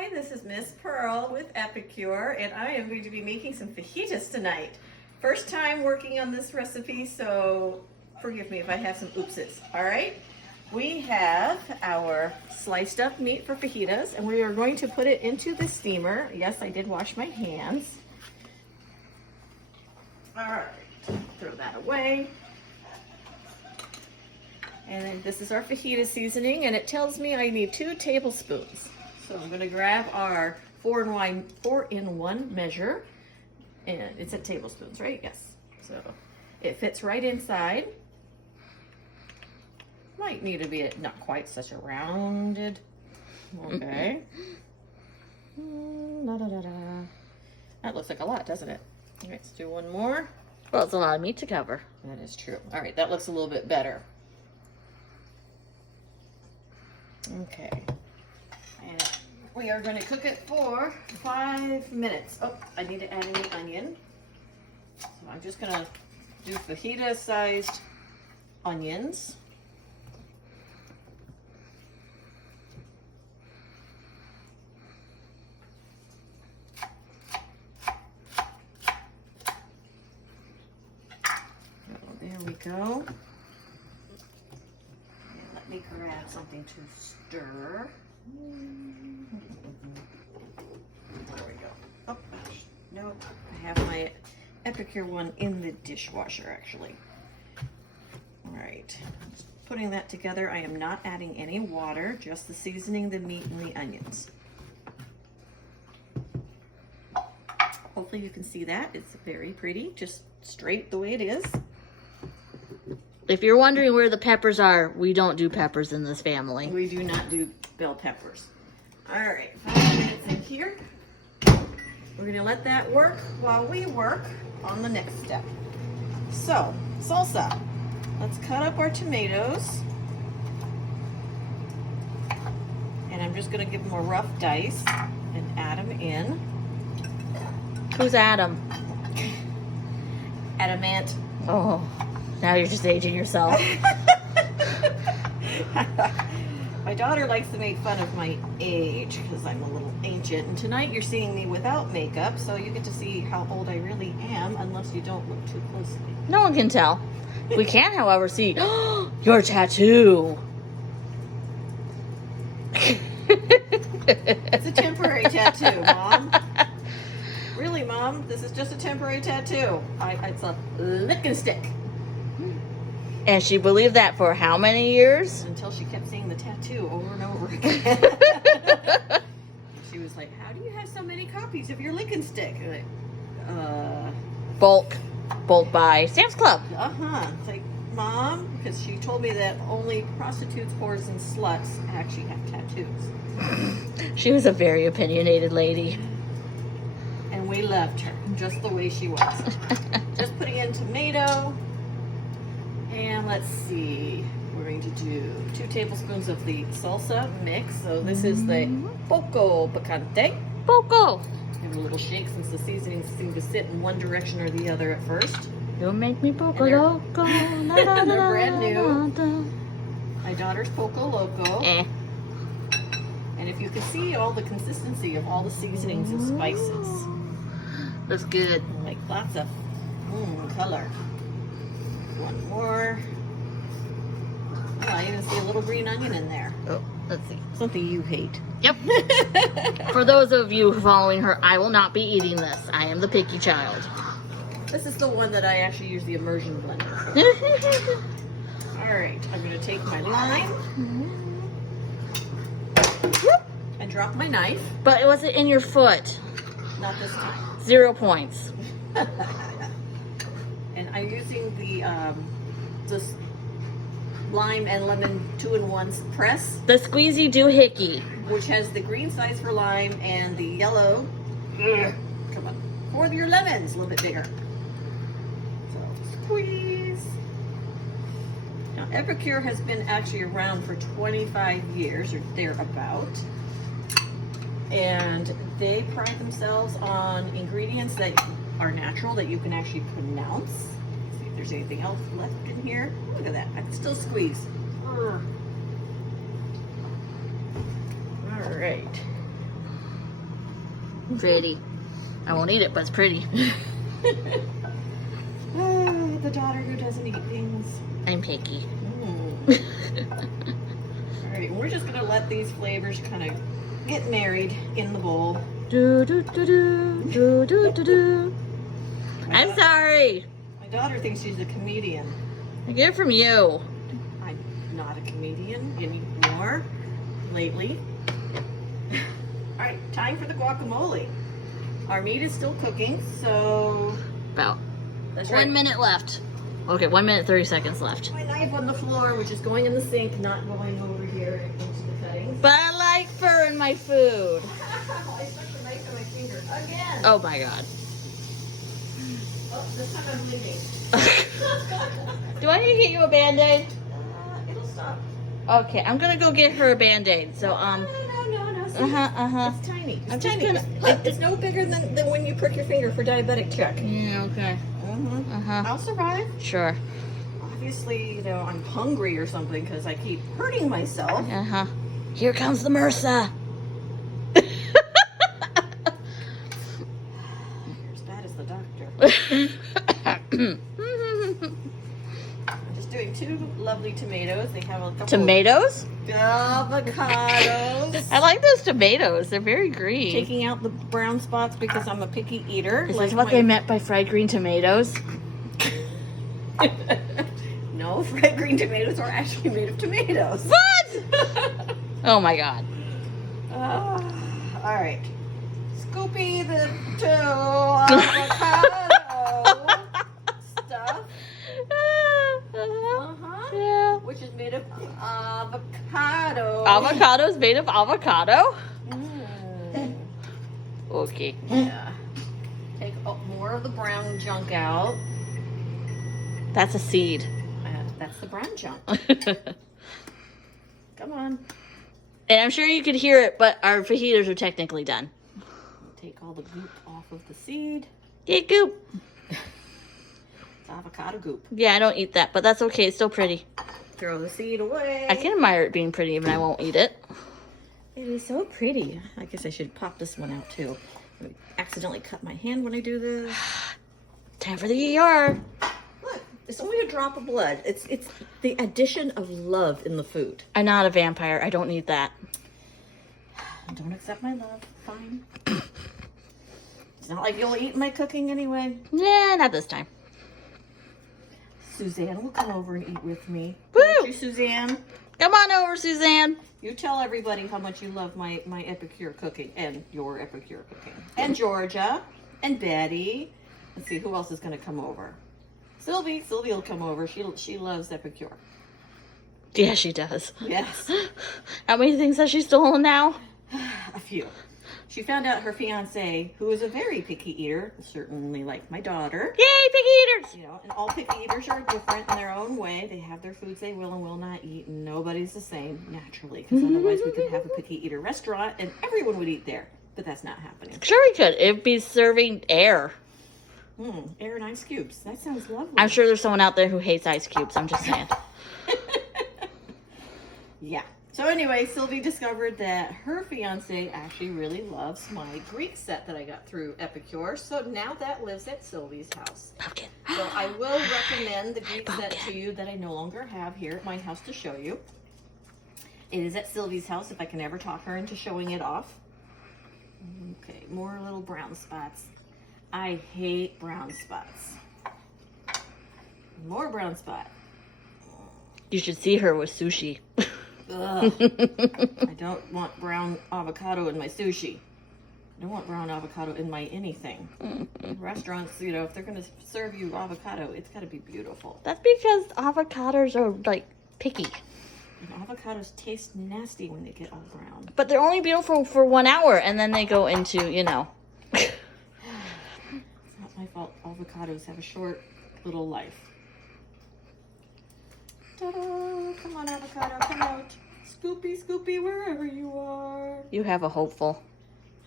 Hi, this is Miss Pearl with Epicure, and I am going to be making some fajitas tonight. First time working on this recipe, so forgive me if I have some oopses. All right, we have our sliced up meat for fajitas, and we are going to put it into the steamer. Yes, I did wash my hands. All right, throw that away. And then this is our fajita seasoning, and it tells me I need 2 tablespoons. So I'm going to grab our 4-in-1 measure, and it's at tablespoons, right? Yes. So it fits right inside. Might need to be not quite such a rounded. Okay. That looks like a lot, doesn't it? All right, let's do one more. Well, it's a lot of meat to cover. That is true. All right, that looks a little bit better. Okay. And we are going to cook it for 5 minutes. Oh, I need to add in the onion. So I'm just going to do fajita-sized onions. Oh, there we go. Let me grab something to stir. There we go. Oh, no, I have my Epicure one in the dishwasher, actually. All right, just putting that together. I am not adding any water, just the seasoning, the meat, and the onions. Hopefully you can see that. It's very pretty, just straight the way it is. If you're wondering where the peppers are, we don't do peppers in this family. We do not do bell peppers. All right, 5 minutes in here. We're gonna let that work while we work on the next step. So, salsa. Let's cut up our tomatoes. And I'm just gonna give them a rough dice and add them in. Who's Adam? Adamant. Oh, now you're just aging yourself. My daughter likes to make fun of my age because I'm a little ancient. And tonight you're seeing me without makeup, so you get to see how old I really am, unless you don't look too closely. No one can tell. We can, however, see your tattoo. It's a temporary tattoo, Mom. Really, Mom? This is just a temporary tattoo. It's a lick and stick. And she believed that for how many years? Until she kept seeing the tattoo over and over again. She was like, how do you have so many copies of your lick and stick? Like, Bulk buy. Sam's Club. It's like, Mom, because she told me that only prostitutes, whores, and sluts actually have tattoos. She was a very opinionated lady. And we loved her, just the way she was. Just putting in tomato. And let's see, we're going to do 2 tablespoons of the salsa mix. So this is the poco picante. Poco. Give it a little shake since the seasonings seem to sit in one direction or the other at first. You'll make me poco loco. They're brand new. My daughter's poco loco. And if you can see all the consistency of all the seasonings and spices. That's good. Like lots of color. One more. Oh, I even see a little green onion in there. Oh, let's see. Something you hate. Yep. For those of you following her, I will not be eating this. I am the picky child. This is the one that I actually use the immersion blender for. All right, I'm going to take my lime and drop my knife. But was it in your foot? Not this time. 0 points. And I'm using the this lime and lemon 2-in-1 press. The squeezy doohickey. Which has the green size for lime and the yellow, come on, for your lemons, a little bit bigger. So squeeze. Now Epicure has been actually around for 25 years or thereabout. And they pride themselves on ingredients that are natural, that you can actually pronounce. See if there's anything else left in here. Look at that, I can still squeeze. All right. Pretty. I won't eat it, but it's pretty. The daughter who doesn't eat things. I'm picky. Alright, we're just gonna let these flavors kind of get married in the bowl. Do do do do do do do do. I'm sorry. My daughter thinks she's a comedian. I get it from you. I'm not a comedian anymore lately. Alright, time for the guacamole. Our meat is still cooking, so About that's 1 minute left. Okay, 1 minute 30 seconds left. My knife on the floor, which is going in the sink, not going over here into the cuttings. But I like fur in my food. I stuck the knife in my finger again. Oh my god. Oh, this time I'm bleeding. Do I need to get you a band-aid? It'll stop. Okay, I'm gonna go get her a band-aid. So No. See, It's tiny. It's I'm just tiny. gonna- Look, it's no bigger than when you prick your finger for diabetic check. Yeah, okay. I'll survive. Sure. Obviously, you know, I'm hungry or something because I keep hurting myself. Here comes the MRSA. You're as bad as the doctor. I'm just doing 2 lovely tomatoes. They have a couple Tomatoes? of avocados. I like those tomatoes. They're very green. Taking out the brown spots because I'm a picky eater. Is this what they meant by fried green tomatoes? No, fried green tomatoes are actually made of tomatoes. What? Oh my god. All right. Scoopy the avocado stuff. Yeah. Which is made of avocado. Avocado's made of avocado? Mm. Okay. Yeah. Take more of the brown junk out. That's a seed. That's the brown junk. Come on. And I'm sure you could hear it, but our fajitas are technically done. Take all the goop off of the seed. Get goop. It's avocado goop. Yeah, I don't eat that, but that's okay. It's still pretty. Throw the seed away. I can admire it being pretty, even I won't eat it. It is so pretty. I guess I should pop this one out too. I accidentally cut my hand when I do this. Time for the ER. Look, it's only a drop of blood. It's the addition of love in the food. I'm not a vampire. I don't need that. Don't accept my love. Fine. It's not like you'll eat my cooking anyway. Yeah, not this time. Suzanne will come over and eat with me. Woo! Won't you, Suzanne? Come on over, Suzanne. You tell everybody how much you love my Epicure cooking and your Epicure cooking. And Georgia and Betty. Let's see, who else is going to come over? Sylvie will come over. She loves Epicure. Yeah, she does. Yes. How many things has she stolen now? A few. She found out her fiance, who is a very picky eater, certainly like my daughter. Yay, picky eaters! You know, and all picky eaters are different in their own way. They have their foods they will and will not eat, and nobody's the same, naturally, because otherwise we could have a picky eater restaurant and everyone would eat there. But that's not happening. Sure we could. It'd be serving air. Air and ice cubes. That sounds lovely. I'm sure there's someone out there who hates ice cubes. I'm just saying. Yeah. So anyway, Sylvie discovered that her fiance actually really loves my Greek set that I got through Epicure. So now that lives at Sylvie's house. Pumpkin. So I will recommend the Greek set to you that I no longer have here at my house to show you. It is at Sylvie's house if I can ever talk her into showing it off. Okay, more little brown spots. I hate brown spots. More brown spot. You should see her with sushi. Ugh. I don't want brown avocado in my sushi. I don't want brown avocado in my anything. Restaurants, you know, if they're going to serve you avocado, it's got to be beautiful. That's because avocados are, like, picky. And avocados taste nasty when they get all brown. But they're only beautiful for 1 hour, and then they go into, you know. It's not my fault. Avocados have a short little life. Ta-da! Come on, avocado, come out. Scoopy, Scoopy, wherever you are. You have a hopeful.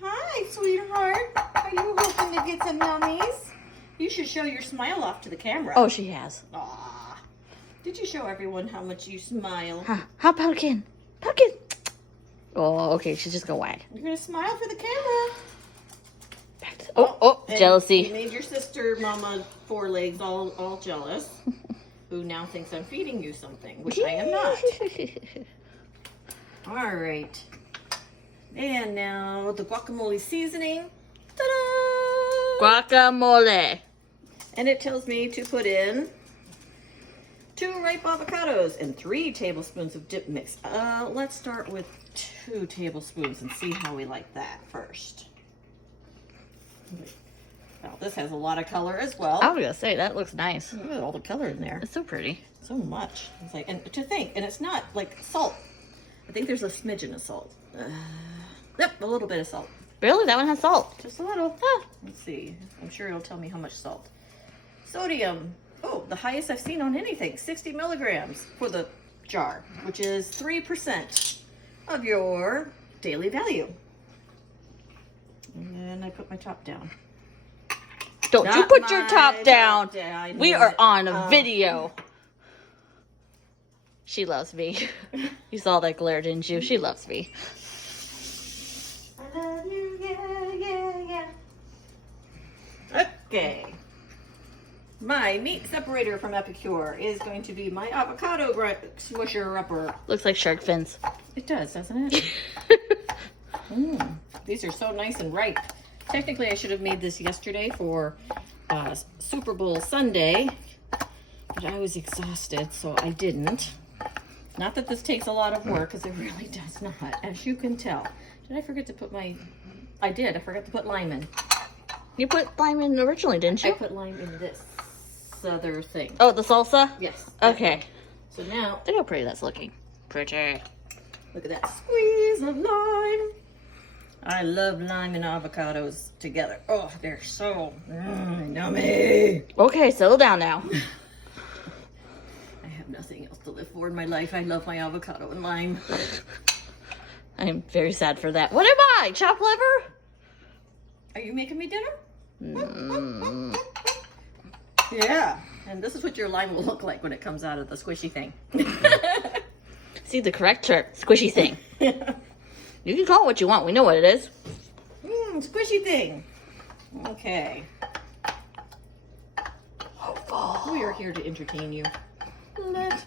Hi, sweetheart. Are you hoping to get some yummies? You should show your smile off to the camera. Oh, she has. Aw. Did you show everyone how much you smile? How pumpkin? Pumpkin. Oh, okay. She's just gonna wag. You're going to smile for the camera. And jealousy. You made your sister, Mama, 4 legs all jealous. Who now thinks I'm feeding you something, which I am not. All right. And now the guacamole seasoning. Ta-da! Guacamole. And it tells me to put in 2 ripe avocados and 3 tablespoons of dip mix. Let's start with 2 tablespoons and see how we like that first. Now, this has a lot of color as well. I was gonna say, that looks nice. Look at all the color in there. It's so pretty. So much. It's like, and to think, and it's not like salt. I think there's a smidgen of salt. Yep, a little bit of salt. Really? That one has salt. Just a little. Ah. Let's see. I'm sure it'll tell me how much salt. Sodium. Oh, the highest I've seen on anything. 60 milligrams for the jar, which is 3% of your daily value. And then I put my top down. Don't you Not put your my top down. I We knew are it. on a video. She loves me. You saw that glare, didn't you? She loves me. I love you, yeah. Okay. My meat separator from Epicure is going to be my avocado smusher upper. Looks like shark fins. It does, doesn't it? These are so nice and ripe. Technically, I should have made this yesterday for Super Bowl Sunday, but I was exhausted, so I didn't. Not that this takes a lot of work, because it really does not, as you can tell. Did I forget to put my... I did. I forgot to put lime in. You put lime in originally, didn't I you? put lime in this other thing. Oh, the salsa? Yes. Okay. So now, Look how pretty that's looking. Pretty. look at that squeeze of lime. I love lime and avocados together. Oh, they're so yummy. Okay, settle down now. I have nothing else to live for in my life. I love my avocado and lime. I'm very sad for that. What am I? Chopped liver? Are you making me dinner? Yeah. And this is what your lime will look like when it comes out of the squishy thing. See, the correct term. Squishy thing. You can call it what you want. We know what it is. Squishy thing. Okay. We are here to entertain you.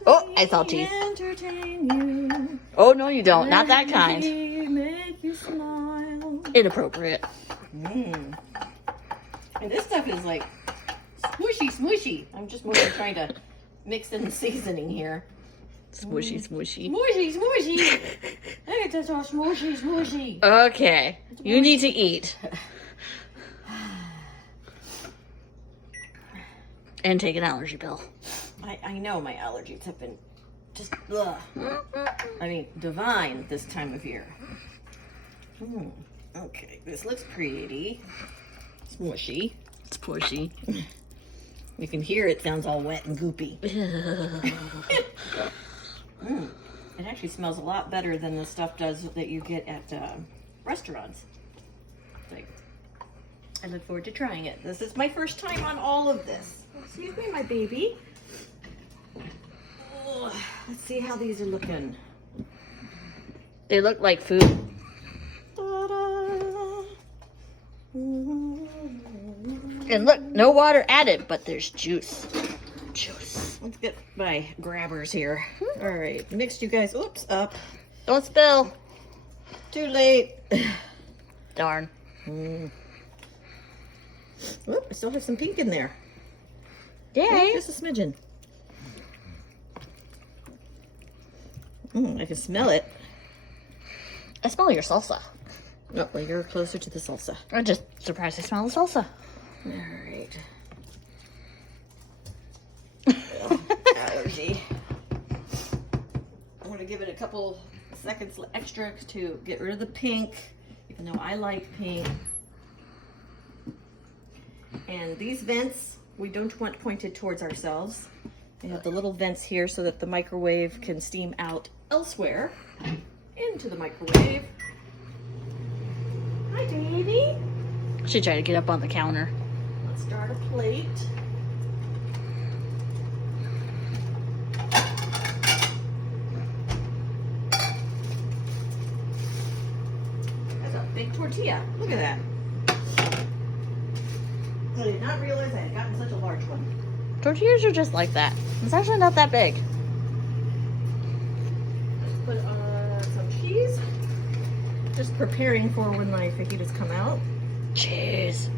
Oh, I saw cheese. Entertain you. Oh, no, you don't. Not that kind. Make you smile. Inappropriate. And this stuff is like smushy. I'm just more trying to mix in the seasoning here. Smushy. Smushy. It's all smushy. Okay. You need to eat. And take an allergy pill. I know my allergies have been just, ugh. I mean, divine this time of year. Okay, this looks pretty. Smushy. It's pushy. You can hear it sounds all wet and goopy. It actually smells a lot better than the stuff does that you get at restaurants. Like, I look forward to trying it. This is my first time on all of this. Excuse me, my baby. Oh, let's see how these are looking. They look like food. Ta-da. And look, no water added, but there's juice. Juice. Let's get my grabbers here. All right, mixed you guys. Oops, up. Don't spill. Too late. Darn. Oop, I still have some pink in there. Yay. Just a smidgen. I can smell it. I smell your salsa. Oh, well, you're closer to the salsa. I'm just surprised I smell the salsa. All right. Allergy. I'm going to give it a couple seconds extra to get rid of the pink, even though I like pink. And these vents, we don't want pointed towards ourselves. We have the little vents here so that the microwave can steam out elsewhere into the microwave. Hi, baby. She tried to get up on the counter. Let's start a plate. That's a big tortilla. Look at that. I did not realize I had gotten such a large one. Tortillas are just like that. It's actually not that big. Put some cheese. Just preparing for when my fajitas come out. Cheese.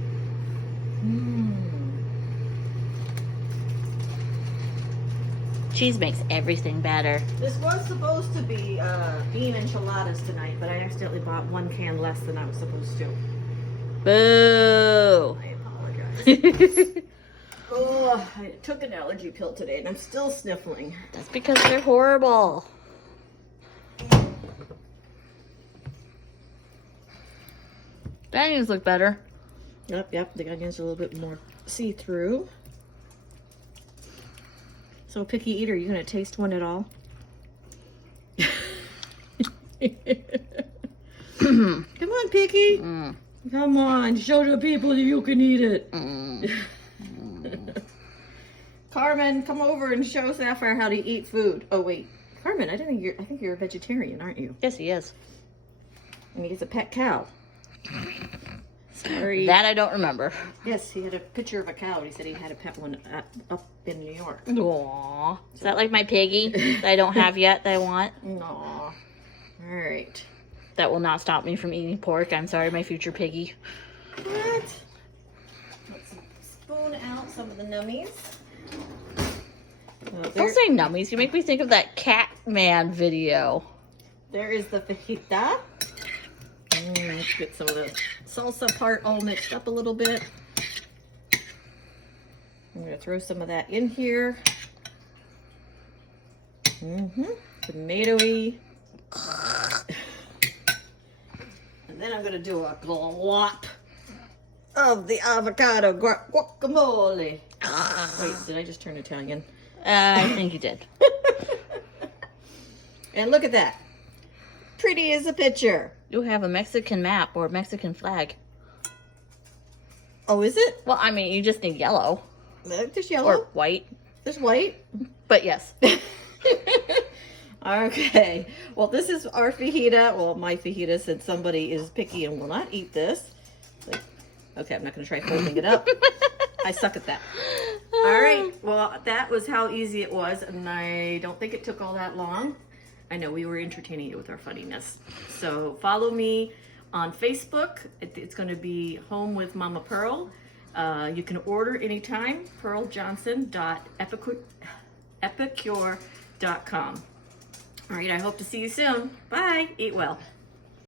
Cheese makes everything better. This was supposed to be bean enchiladas tonight, but I accidentally bought 1 can less than I was supposed to. Boo! I apologize. Oh, I took an allergy pill today and I'm still sniffling. That's because they're horrible. The onions look better. Yep, the onions are a little bit more see-through. So, picky eater, you gonna taste one at all? Come on, Picky. Come on, show the people that you can eat it. Carmen, come over and show Sapphire how to eat food. Oh wait, Carmen, I think you're a vegetarian, aren't you? Yes, he is. And he's a pet cow. Sorry. That I don't remember. Yes, he had a picture of a cow. And he said he had a pet one up in New York. Aww. Is that like my piggy that I don't have yet that I want? Aww. All right. That will not stop me from eating pork. I'm sorry, my future piggy. What? Let's spoon out some of the nummies. Don't say nummies. You make me think of that Catman video. There is the fajita. Let's get some of the salsa part all mixed up a little bit. I'm going to throw some of that in here. Tomatoey. And then I'm going to do a glop of the avocado guacamole. Wait, did I just turn Italian? I think you did. And look at that. Pretty as a picture. You have a Mexican map or Mexican flag. Oh, is it? Well, I mean, you just need yellow. There's yellow. Or white. There's white. But yes. Okay. Well, this is our fajita. Well, my fajita, since somebody is picky and will not eat this. Okay, I'm not going to try folding it up. I suck at that. All right. Well, that was how easy it was, and I don't think it took all that long. I know we were entertaining you with our funniness. So follow me on Facebook. It's going to be Home with Mama Pearl. You can order anytime. pearljohnson.epicure.com. All right, I hope to see you soon. Bye. Eat well.